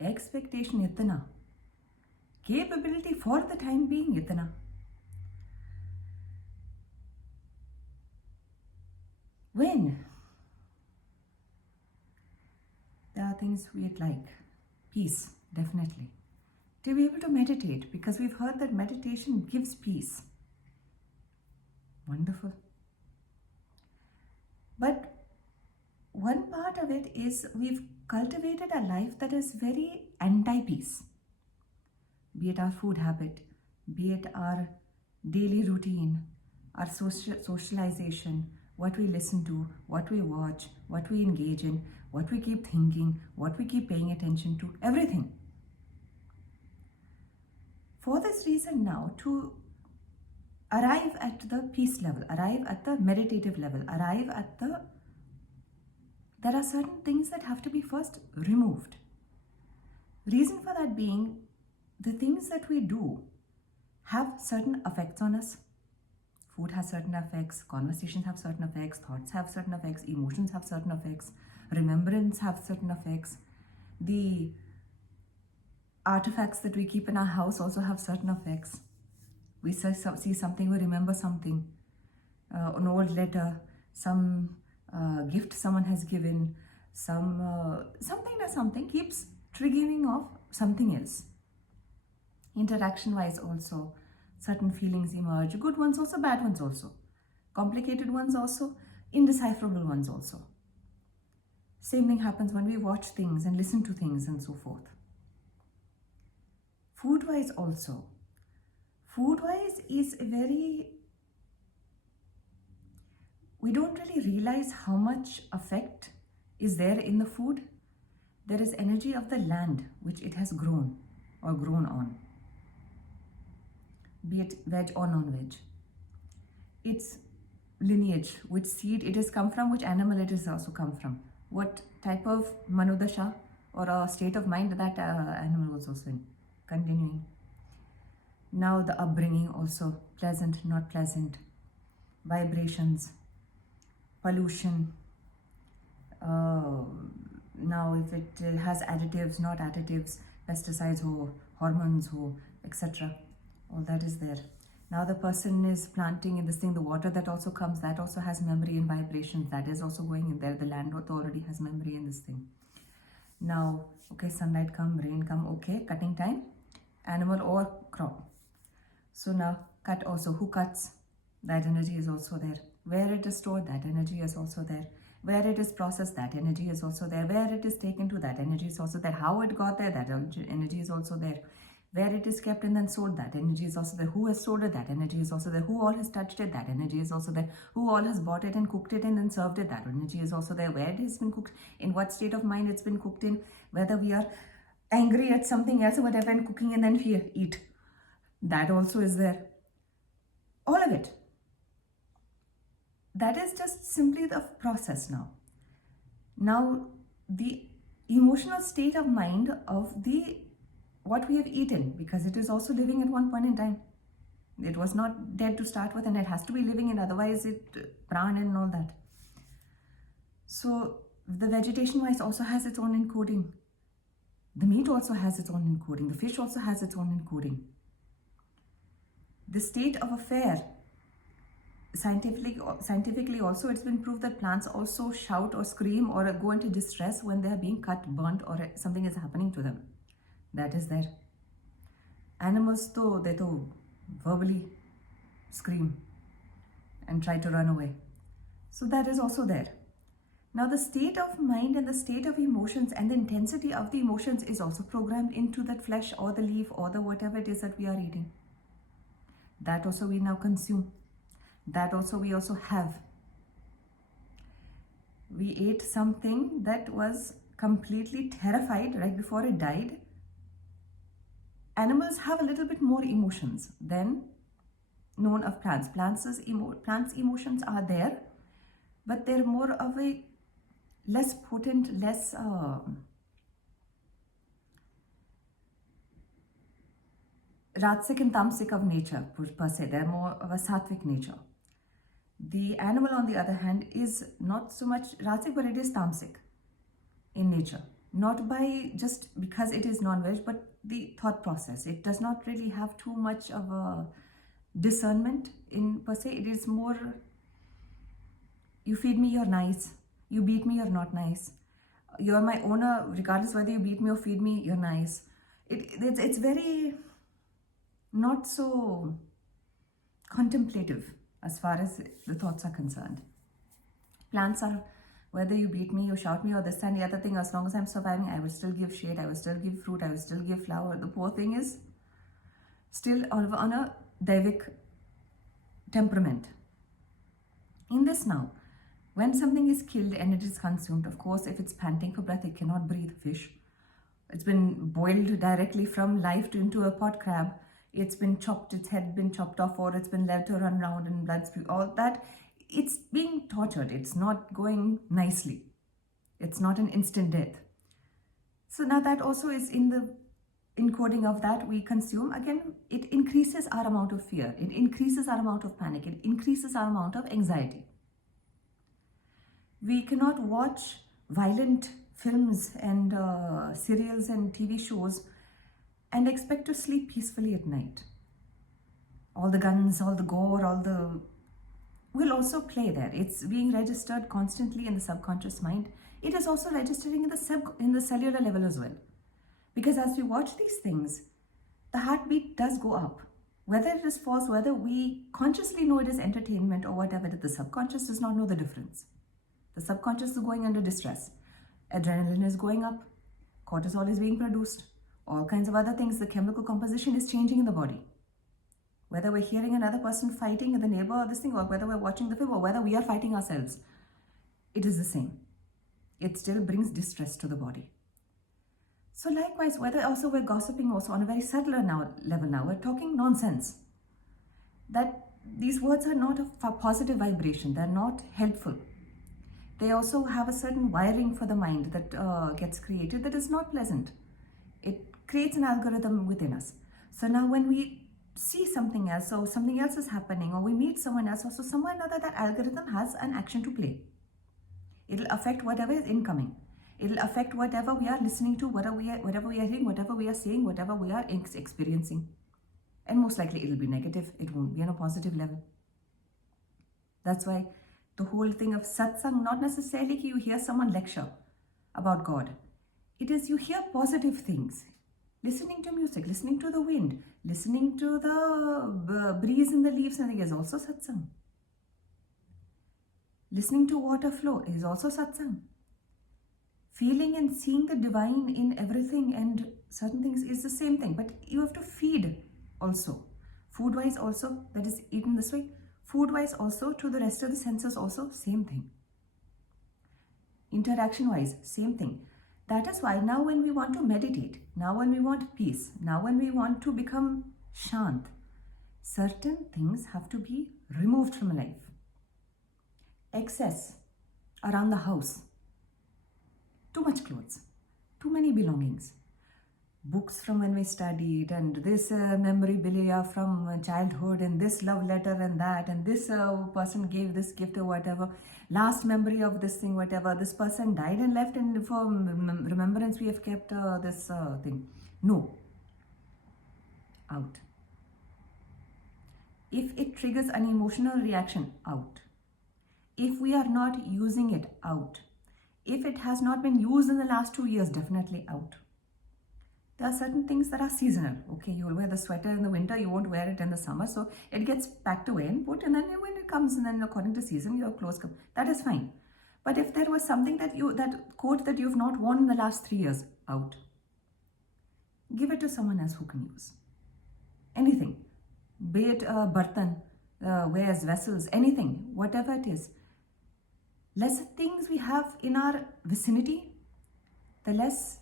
Expectation itna. Capability for the time being itna. When there are things we'd like, peace, definitely. To be able to meditate, because we've heard that meditation gives peace. Wonderful. But one part of it is we've cultivated a life that is very anti-peace. Be it our food habit, be it our daily routine, our socialization, what we listen to, what we watch, what we engage in, what we keep thinking, what we keep paying attention to, everything. For this reason now, to arrive at the peace level, arrive at the meditative level, arrive at the... There are certain things that have to be first removed. Reason for that being, the things that we do have certain effects on us. Food has certain effects, conversations have certain effects, thoughts have certain effects, emotions have certain effects, remembrance have certain effects. The artifacts that we keep in our house also have certain effects. We see something, we remember something, an old letter, some gift someone has given, something keeps triggering off something else. Interaction wise also, certain feelings emerge, good ones also, bad ones also, complicated ones also, indecipherable ones also. Same thing happens when we watch things and listen to things and so forth. Food wise also, food wise is very... We don't really realize how much effect is there in the food. There is energy of the land which it has grown or grown on, be it veg or non-veg. Its lineage, which seed it has come from, which animal it has also come from, what type of manodasha or a state of mind that animal was also in. Continuing. Now the upbringing also, pleasant, not pleasant, vibrations, pollution, now if it has additives, not additives, pesticides ho, hormones ho, etc. All that is there. Now the person is planting in this thing, the water that also comes, that also has memory and vibrations, that is also going in there. The land already has memory in this thing. Now, okay, sunlight come, rain come, okay, cutting time, animal or crop. So now cut also, who cuts? That energy is also there. Where it is stored, that energy is also there. Where it is processed, that energy is also there. Where it is taken to, that energy is also there. How it got there, that energy is also there. Where it is kept and then sold, that energy is also there. Who has sold it, that energy is also there. Who all has touched it, that energy is also there. Who all has bought it and cooked it and then served it, that energy is also there. Where it has been cooked, in what state of mind it's been cooked in, whether we are angry at something else or whatever and cooking and then eat, that also is there. All of it. That is just simply the process now. Now, the emotional state of mind of what we have eaten, because it is also living at one point in time. It was not dead to start with and it has to be living, and otherwise it pran and all that. So the vegetation wise also has its own encoding. The meat also has its own encoding. The fish also has its own encoding. The state of affair, scientifically also it's been proved that plants also shout or scream or go into distress when they are being cut, burnt, or something is happening to them. That is there. Animals though, they verbally scream and try to run away. So that is also there. Now the state of mind and the state of emotions and the intensity of the emotions is also programmed into that flesh or the leaf or the whatever it is that we are eating. That also we now consume. That also we also have. We ate something that was completely terrified right before it died. Animals have a little bit more emotions than known of plants. Plants' emotions are there, but they're more of a less potent, less Rajasic and Tamasic of nature per se. They're more of a Sattvic nature. The animal, on the other hand, is not so much Rajasic, but it is Tamasic in nature. not by just because it is non-veg, but the thought process. It does not really have too much of a discernment in per se. It is more, you feed me, you're nice. You beat me, you're not nice. You're my owner, regardless whether you beat me or feed me, you're nice. It's very not so contemplative as far as the thoughts are concerned. Plants are, whether you beat me, you shout me, or this and the other thing, as long as I'm surviving, I will still give shade, I will still give fruit, I will still give flower. The poor thing is still on a Devic temperament. In this now, when something is killed and it is consumed, of course, if it's panting for breath, it cannot breathe. Fish, it's been boiled directly from life into a pot crab. It's been chopped, its head been chopped off, or it's been left to run around and blood spew. All that, it's being tortured. It's not going nicely. It's not an instant death. So now that also is in the encoding of that we consume. Again, it increases our amount of fear. It increases our amount of panic. It increases our amount of anxiety. We cannot watch violent films and serials and TV shows and expect to sleep peacefully at night. All the guns, all the gore, all the will also play there. It's being registered constantly in the subconscious mind. It is also registering in the cellular level as well. Because as we watch these things, the heartbeat does go up. Whether it is false, whether we consciously know it is entertainment or whatever, the subconscious does not know the difference. The subconscious is going under distress. Adrenaline is going up. Cortisol is being produced. All kinds of other things. The chemical composition is changing in the body. Whether we're hearing another person fighting, the neighbor or this thing, or whether we're watching the film, or whether we are fighting ourselves, it is the same. It still brings distress to the body. So likewise, whether also we're gossiping also on a very subtler level now, we're talking nonsense. That these words are not of positive vibration. They're not helpful. They also have a certain wiring for the mind that gets created that is not pleasant. It creates an algorithm within us. So now when we see something else, or something else is happening, or we meet someone else, also somewhere or another, that algorithm has an action to play. It'll affect whatever is incoming. It'll affect whatever we are listening to, whatever we are hearing, whatever we are seeing, whatever we are experiencing. And most likely it'll be negative. It won't be on a positive level. That's why the whole thing of satsang, not necessarily you hear someone lecture about God. It is you hear positive things. Listening to music, listening to the wind, listening to the breeze in the leaves, and is also satsang. Listening to water flow is also satsang. Feeling and seeing the divine in everything and certain things is the same thing. But you have to feed also. Food-wise also, that is eaten this way. Food-wise also, to the rest of the senses also, same thing. Interaction-wise, same thing. That is why now when we want to meditate, now when we want peace, now when we want to become shant, certain things have to be removed from life. Excess around the house. Too much clothes, too many belongings, books from when we studied, and this memorabilia from childhood, and this love letter and that, and this person gave this gift or whatever, last memory of this thing, whatever, this person died and left, and for remembrance we have kept this thing. No. Out. If it triggers an emotional reaction, out. If we are not using it, out. If it has not been used in the last 2 years, definitely out. There are certain things that are seasonal. Okay, you will wear the sweater in the winter, you won't wear it in the summer, so it gets packed away and put, and then when it comes, and then according to season, your clothes come. That is fine. But if there was something that coat that you've not worn in the last 3 years, out. Give it to someone else who can use. Anything. Be it bartan, wares, vessels, anything, whatever it is. Less things we have in our vicinity, the less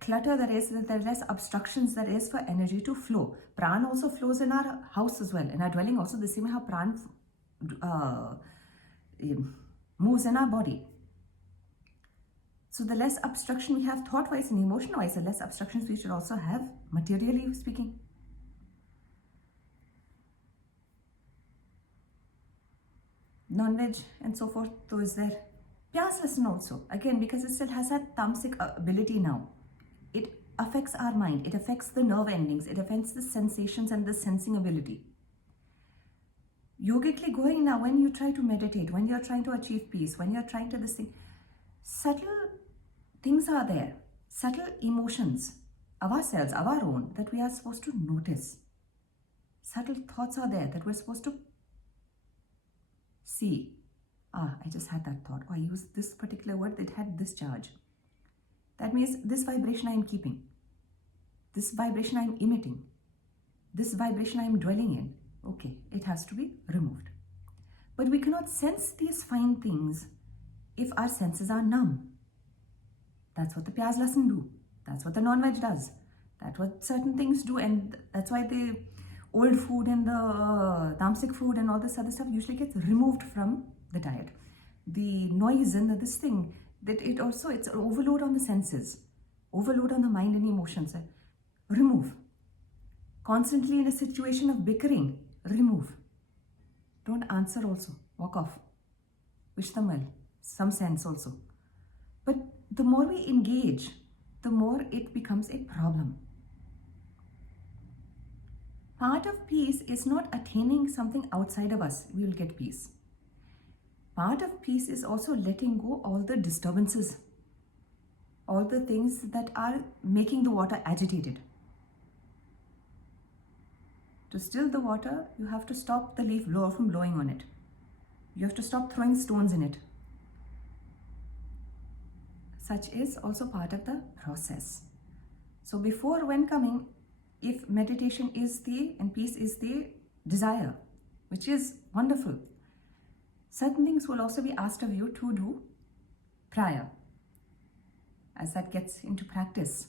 clutter there is, the less obstructions there is for energy to flow. Pran also flows in our house as well, in our dwelling also, the same way how pran moves in our body. So the less obstruction we have thought-wise and emotion-wise, the less obstructions we should also have, materially speaking. Non-veg and so forth, though is there. Pyas lesson also, again, because it still has that tamasic ability now. It affects our mind, it affects the nerve endings, it affects the sensations and the sensing ability. Yogically going now, when you try to meditate, when you're trying to achieve peace, when you're trying to this thing, subtle things are there, subtle emotions of ourselves, of our own, that we are supposed to notice. Subtle thoughts are there that we're supposed to see. I just had that thought. I used this particular word that had this charge. That means this vibration I am keeping. This vibration I am emitting. This vibration I am dwelling in. Okay, it has to be removed. But we cannot sense these fine things if our senses are numb. That's what the Pyas lesson do. That's what the non-veg does. That's what certain things do, and that's why the old food and the tamasic food and all this other stuff usually gets removed from the diet. The noise and this thing, that it's an overload on the senses, overload on the mind and emotions. Remove. Constantly in a situation of bickering, remove. Don't answer also, walk off. Wish them well, some sense also. But the more we engage, the more it becomes a problem. Part of peace is not attaining something outside of us, we will get peace. Part of peace is also letting go all the disturbances, all the things that are making the water agitated. To still the water, you have to stop the leaf blower from blowing on it. You have to stop throwing stones in it. Such is also part of the process. So before, when coming, if meditation is and peace is the desire, which is wonderful, certain things will also be asked of you to do prior. As that gets into practice,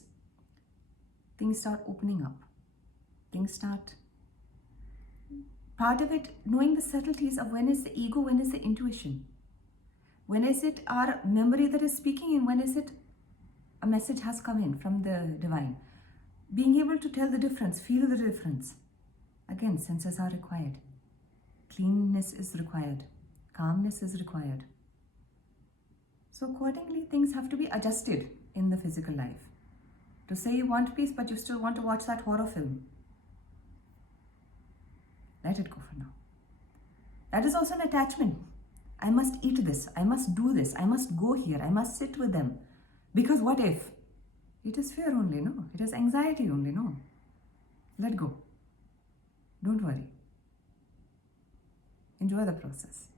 things start opening up. Part of it, knowing the subtleties of when is the ego, when is the intuition, when is it our memory that is speaking, and when is it a message has come in from the divine. Being able to tell the difference, feel the difference. Again, senses are required. Cleanness is required. Calmness is required. So accordingly, things have to be adjusted in the physical life. To say you want peace, but you still want to watch that horror film, let it go for now. That is also an attachment. I must eat this, I must do this, I must go here, I must sit with them. Because what if? It is fear only, no? It is anxiety only, no? Let go. Don't worry. Enjoy the process.